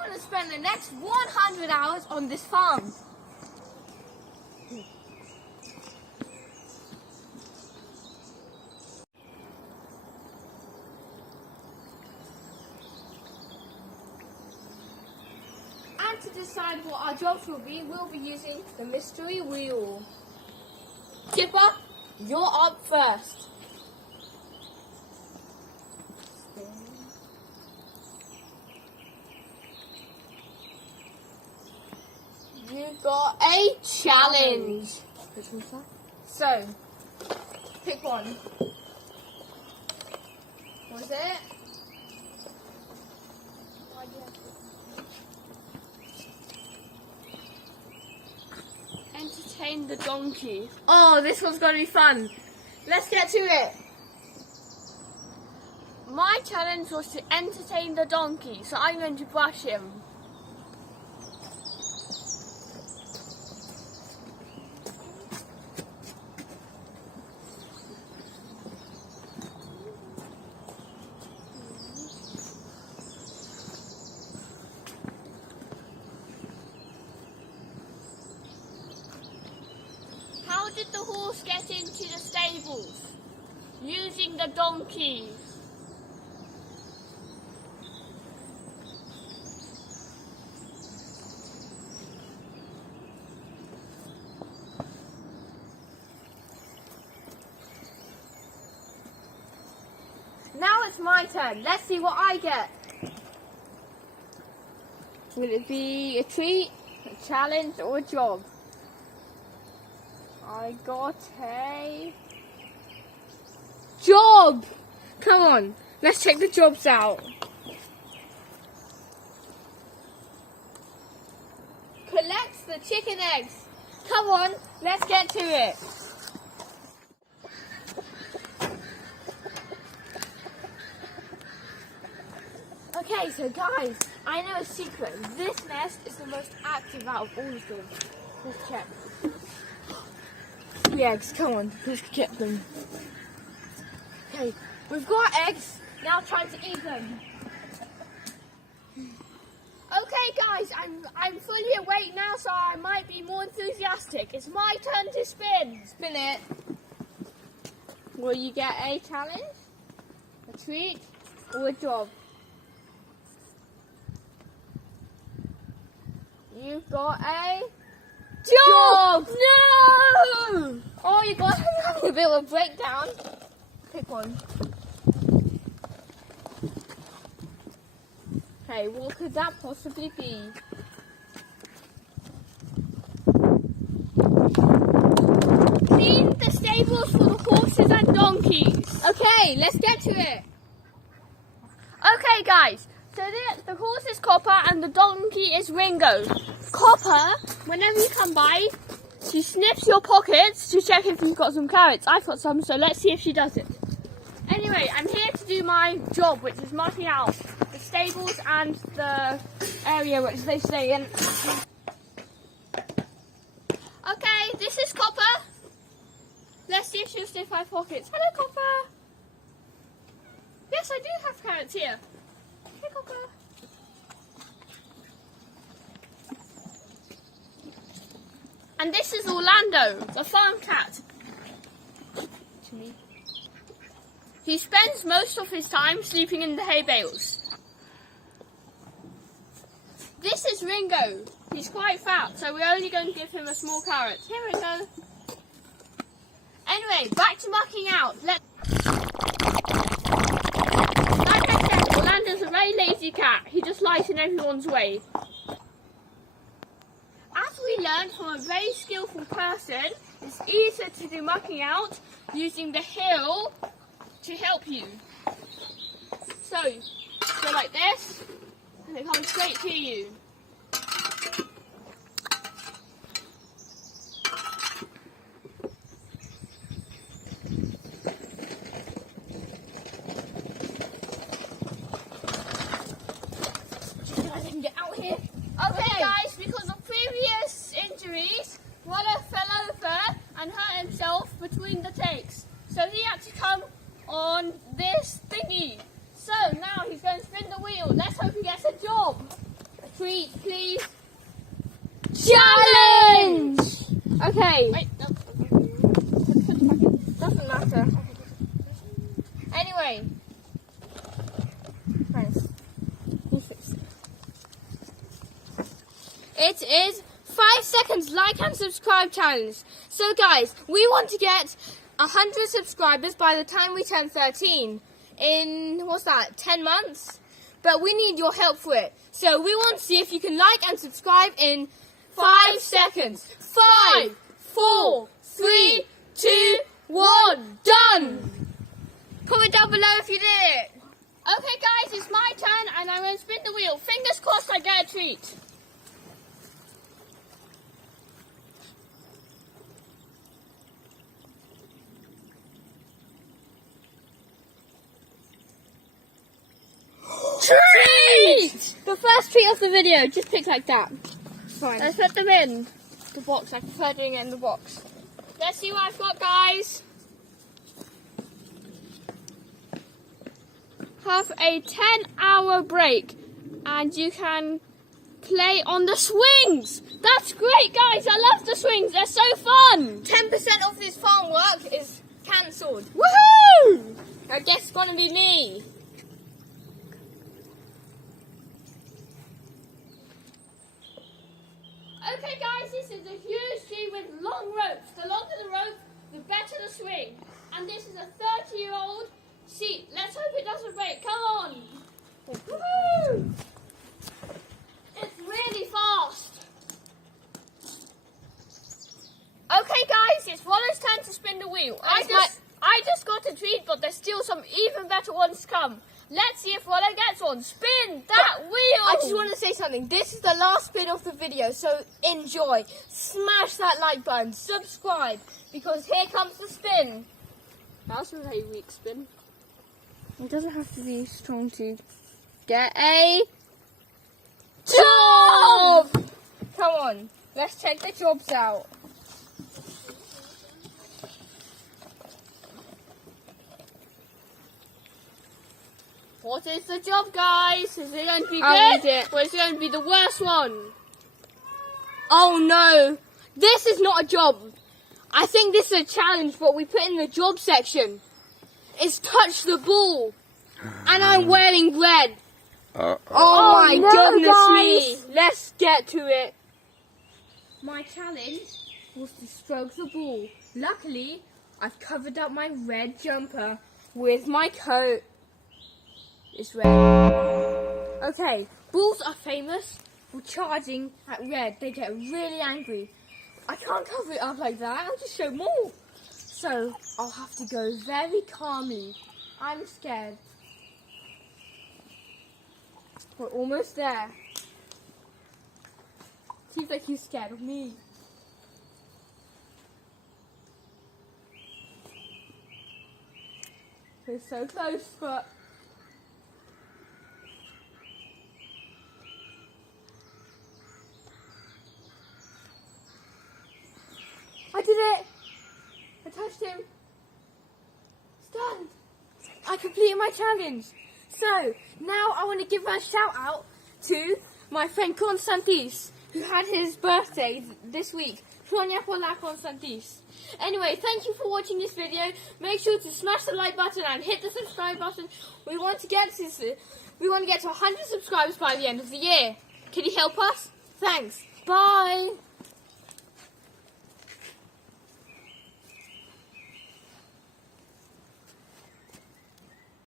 going to spend the next 100 hours on this farm. And to decide what our jobs will be, we'll be using the mystery wheel. Kipper, you're up first. You got a challenge. So, pick one. What is it? Entertain the donkey. Oh, this one's going to be fun. Let's get to it. My challenge was to entertain the donkey, so I'm going to brush him. How did the horse get into the stables? Using the donkey. Now it's my turn. Let's see what I get. Will it be a treat, a challenge, or a job? I got a job! Come on, let's check the jobs out. Collect the chicken eggs. Come on, let's get to it. Okay, so guys, I know a secret. This nest is the most active out of all of them. Let's check. The eggs, come on, let's get them. Okay, we've got eggs, now trying to eat them. Okay guys, I'm fully awake now, so I might be more enthusiastic. It's my turn to spin. Spin it. Will you get a challenge, a treat, or a job? You've got a job! No! Oh, you're having a bit of a breakdown. Pick one. Okay, what could that possibly be? Clean the stables for the horses and donkeys. Okay, let's get to it. Okay, guys. So the horse is Copper and the donkey is Ringo. Copper, whenever you come by, she sniffs your pockets to check if you've got some carrots. I've got some, so let's see if she does it. Anyway, I'm here to do my job, which is marking out the stables and the area which they stay in. Okay, this is Copper. Let's see if she'll sniff my pockets. Hello, Copper. Yes, I do have carrots here. Hey, Copper. And this is Orlando, the farm cat. He spends most of his time sleeping in the hay bales. This is Ringo. He's quite fat, so we're only going to give him a small carrot. Here we go. Anyway, back to mucking out. Like I said, Orlando's a very lazy cat. He just lies in everyone's way. As we learned from a very skillful person, it's easier to do mucking out using the hill to help you. So, go like this, and it comes straight to you. Okay guys, because of previous injuries, Waller fell over and hurt himself between the takes. So he had to come on this thingy. So now he's going to spin the wheel. Let's hope he gets a job. A treat, please. Challenge! Okay. Wait, no. Doesn't matter. Anyway. Friends. It is 5 seconds like and subscribe challenge. So guys, we want to get 100 subscribers by the time we turn 13. In, what's that, 10 months? But we need your help for it. So we want to see if you can like and subscribe in 5 seconds. 5, 4, 3, 2, 1, done! Comment down below if you did it. Okay guys, it's my turn and I'm going to spin the wheel. Fingers crossed I get a treat. Treat! The first treat of the video, just pick like that. Fine. Let's put them in the box. I prefer doing it in the box. Let's see what I've got, guys. Have a 10-hour break and you can play on the swings. That's great, guys. I love the swings. They're so fun. 10% of this farm work is cancelled. Woohoo! I guess it's going to be me. Okay guys, this is a huge tree with long ropes. The longer the rope, the better the swing. And this is a 30-year-old seat. Let's hope it doesn't break. Come on. Woohoo! It's really fast. Okay guys, it's Rollo's turn to spin the wheel. I just got a treat, but there's still some even better ones to come. Let's see if Rollo gets one. Spin that wheel! I just want to say something. This is the last spin of the video, so enjoy. Smash that like button. Subscribe, because here comes the spin. That was a very weak spin. It doesn't have to be strong to get a Job! Come on, let's check the jobs out. What is the job, guys? Is it going to be I'll good? read it. Or is it going to be the worst one? Oh no, this is not a job. I think this is a challenge, but we put in the job section. It's touch the ball. And I'm wearing red. Oh my no, goodness guys. me. Let's get to it. My challenge was to stroke the ball. Luckily, I've covered up my red jumper with my coat. It's red. Okay, bulls are famous for charging at red. They get really angry. I can't cover it up like that. I'll just show more. So I'll have to go very calmly. I'm scared. We're almost there. Seems like he's scared of me. We're so close, but I did it! I touched him. Stunned. I completed my challenge. So, now I want to give a shout out to my friend Konstantis, who had his birthday this week. Konstantis. Anyway, thank you for watching this video. Make sure to smash the like button and hit the subscribe button. We want to get to 100 subscribers by the end of the year. Can you help us? Thanks. Bye.